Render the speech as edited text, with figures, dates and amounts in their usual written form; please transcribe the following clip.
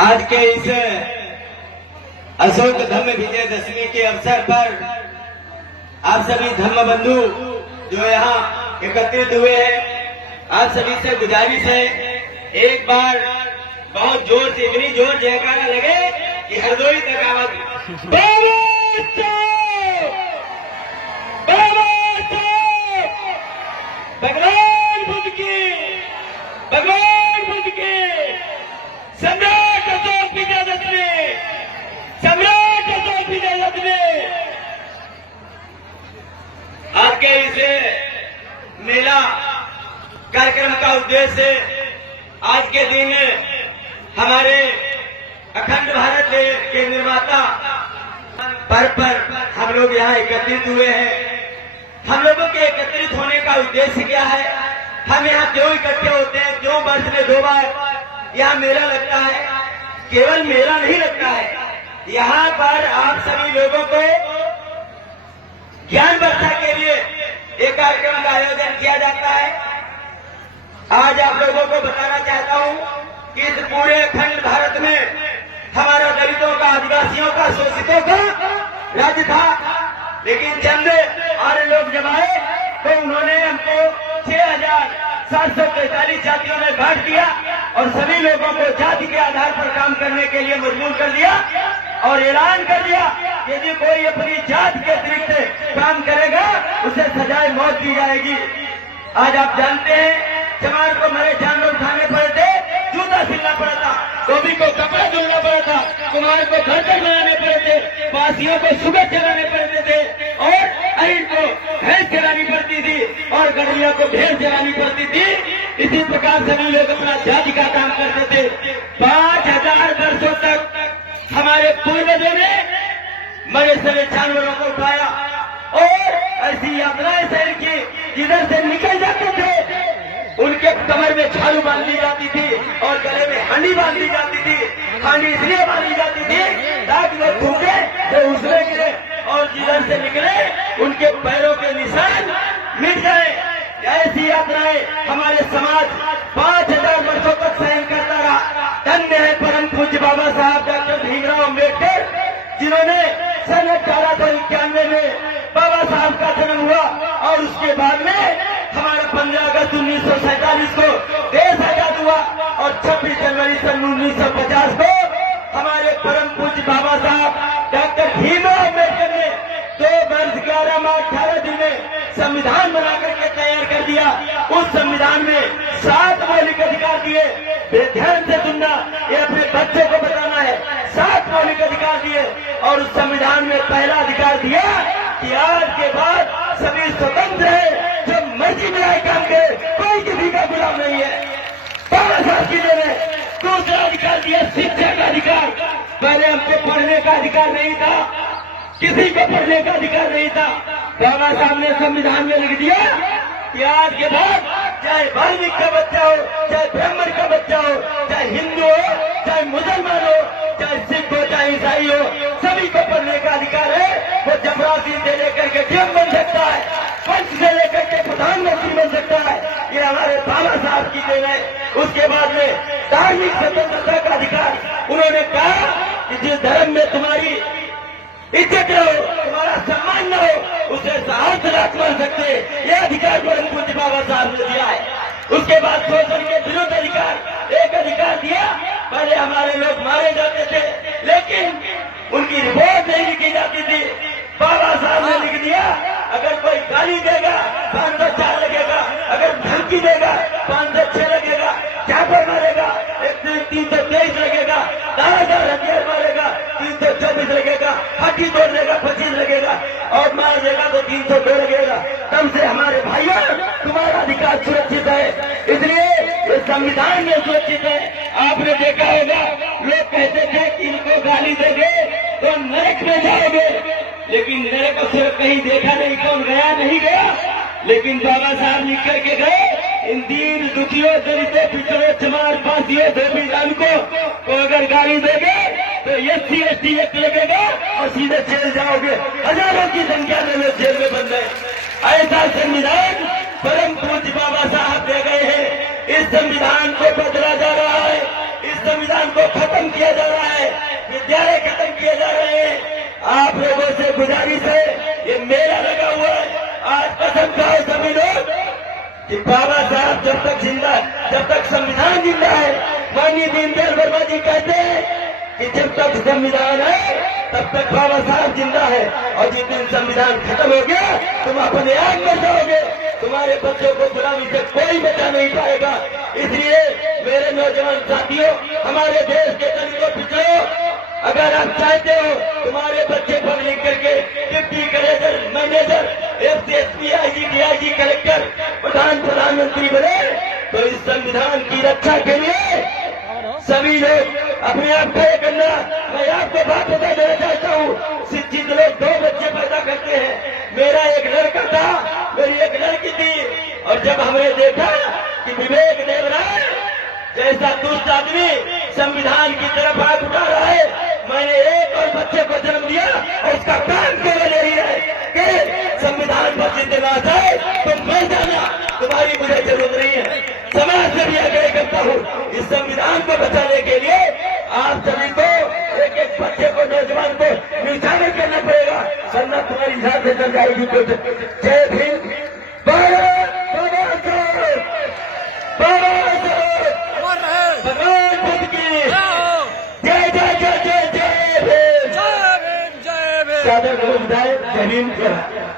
आज के इस अशोक धम्म विजय दशमी के अवसर पर आप सभी धम्म बंधु जो यहाँ एकत्रित हुए हैं, आप सभी से गुजारिश है एक बार बहुत जोर से, इतनी जोर जयकारा लगे कि हरदोई तक आवाज भगवान बुद्ध की, भगवान बुद्ध की, सम्राट अशोक विजयदशमी, सम्राट अशोक विजयदशमी। आपके इस मेला कार्यक्रम का उद्देश्य आज के दिन हमारे अखंड भारत के निर्माता पर्व पर हम लोग यहाँ एकत्रित हुए हैं। हम लोगों के एकत्रित होने का उद्देश्य क्या है, हम यहाँ क्यों इकट्ठे होते हैं, क्यों वर्ष में 2 बार यहाँ मेला लगता है। केवल मेला नहीं लगता है, यहाँ पर आप सभी लोगों को ज्ञान वर्षा के लिए एक कार्यक्रम का आयोजन किया जाता है। आज आप लोगों को बताना चाहता हूँ कि इस पूरे अखंड भारत में हमारा दलितों का, आदिवासियों का, शोषितों का राज्य था, लेकिन चंद और लोग जब आए तो उन्होंने हमको 6,743 जातियों में बांट दिया और सभी लोगों को जाति के आधार पर काम करने के लिए मजबूर कर दिया और ऐलान कर दिया कि यदि कोई अपनी जाति के अतिरिक्त काम करेगा उसे सजाए मौत दी जाएगी। आज आप जानते हैं जवान को मरे जानवर उठाने पड़े थे, जूता सिलना पड़ा था, धोबी को कपड़ा धुलना पड़ा था, कुमार को घर घर बनाने पड़े थे, बासियों को सुबह चलाने पड़ते थे और अहिर को भैंस चलानी पड़ती थी और गड़िया को भेड़ चलानी पड़ती थी। इसी प्रकार सभी लोग अपना जाति का काम करते थे। 5,000 वर्षों तक हमारे पूर्वजों ने मरे सरे जानवरों को उठाया और ऐसी यात्राएं शहर की जिधर से निकल जाते थे उनके कमर में झाड़ू बांध ली जाती थी और गले में हांडी बांध ली जाती थी। हांडी इसलिए बांधी जाती थी ताकि वो थूके तो उसमें गिरे और जिधर से निकले उनके पैरों के निशान मिट जाए। ऐसी यात्राएं हमारे समाज 5,000 वर्षों तक सहन करता रहा। धन्य है परम पूज्य बाबा साहब डॉक्टर भीमराव अम्बेडकर, जिन्होंने सन 1891 में बाबा साहब का जन्म हुआ और उसके बाद में हमारा 15 अगस्त 1947 को देश आजाद हुआ और 26 जनवरी सन 1950 को हमारे परम पूज्य बाबा साहब डॉक्टर भीमराव अम्बेडकर ने 2 वर्ष 11 माह 18 दिन में संविधान बना करके तैयार कर दिया। उस संविधान में 7 मौलिक अधिकार दिए। ध्यान से सुनना, ये अपने बच्चों को बताना है। 7 मौलिक अधिकार दिए और उस संविधान में पहला अधिकार दिया कि आज के बाद सभी स्वतंत्र है, जो मर्जी में आए काम करे, कोई किसी का गुलाम नहीं है। बाबा साहब की ने दूसरा अधिकार दिया शिक्षा का अधिकार। पहले हमको पढ़ने का अधिकार नहीं था, किसी को पढ़ने का अधिकार नहीं था। बाबा साहब ने संविधान में लिख दिया कि आज के बाद चाहे वाल्मीकि का बच्चा हो, चाहे ब्राह्मण का बच्चा हो, चाहे हिंदू हो, चाहे मुसलमान हो, चाहे सिख हो, चाहे ईसाई हो, सभी को पढ़ने का अधिकार है। वो चपरासी से लेकर के डीएम बन सकता है, पंच से लेकर के प्रधानमंत्री बन सकता है। ये हमारे बाबा साहब की देन है। उसके बाद में धार्मिक स्वतंत्रता का अधिकार। उन्होंने कहा कि जिस धर्म में तुम्हारी इज्जत न हो, तुम्हारा सम्मान न हो, उसे साहस रात मार सकते। ये अधिकार परम पूज्य बाबा साहब ने दिया है। उसके बाद शोषण के विरुद्ध अधिकार, एक अधिकार दिया। पहले हमारे लोग मारे जाते थे लेकिन उनकी रिपोर्ट नहीं लिखी जाती थी। बाबा साहब ने लिख दिया अगर कोई गाली देगा 504 लगेगा, अगर धमकी देगा 506 लगेगा, चापर मारेगा 323 लगेगा, दानादार हथियार मारेगा 324 लगेगा, हड्डी तोड़ देगा 25 लगेगा और मार देगा तो 302 लगेगा। तब से हमारे भाइयों तुम्हारा अधिकार सुरक्षित है, इसलिए ये संविधान में सुरक्षित है। आपने देखा होगा लोग कहते थे कि इनको गाली देंगे तो नरक में जाओगे, लेकिन नरक को सिर्फ कहीं देखा नहीं, कौन गया नहीं गया, लेकिन बाबा साहब लिख करके गए इन दीन दुखियों, दलितों, पिछड़ों, चमार, फांसियों, धोबी जानको को अगर गाली देंगे तो SC ST एक्ट लगेगा और सीधे जेल जाओगे। हजारों की संख्या में लोग जेल में बंद है। ऐसा संविधान परम पूज्य बाबा साहब दे गए हैं। इस संविधान को बदला जा रहा है, इस संविधान को खत्म किया जा रहा है, विद्यालय खत्म किए जा रहे हैं। आप लोगों से गुजारिश है, ये मेला लगा हुआ है, आज कसम खाओ सभी लोग कि बाबा साहब जब तक जिंदा, जब तक संविधान जिंदा है, माननीय दीनदयाल वर्मा जी कहते हैं कि जब तक संविधान है तब तक बाबा साहब जिंदा है, और जिस दिन संविधान खत्म हो गया तुम अपने आप मर जाओगे, तुम्हारे बच्चों को गुलामी से कोई बचा नहीं पाएगा। इसलिए मेरे नौजवान साथियों, हमारे देश के दलितों पिछड़ों, अगर आप चाहते हो तुम्हारे बच्चे पढ़ लिख करके deputy collector, manager, SP, IG, DIG, collector, प्रधानमंत्री बने, तो इस संविधान की रक्षा के लिए सभी लोग अपने आप को करना। मैं आपको बात बता देना चाहता हूँ, शिक्षित लोग 2 बच्चे पैदा करते हैं। मेरा एक लड़का था, मेरी एक लड़की थी, और जब हमने देखा कि विवेक देवराय जैसा दुष्ट आदमी संविधान की तरफ हाथ उठा रहा है, मैंने एक और बच्चे को जन्म दिया, और उसका काम केवल यही है कि संविधान पर जिंदगी है, तुम मर जाना, तुम्हारी मुझे जरूरत नहीं है। समाज से भी आग्रह करता हूँ, इस संविधान को बचाने के लिए आप सभी को, एक एक बच्चे को, नौजवान को निर्धारित करना पड़ेगा, वरना तुम्हारी जान से चल जाएगी। जय भीम, भारत भगवान बुद्ध की जय जय जय जय जय भीम, जय भीम, जय भीम, जय भीम, जय भीम।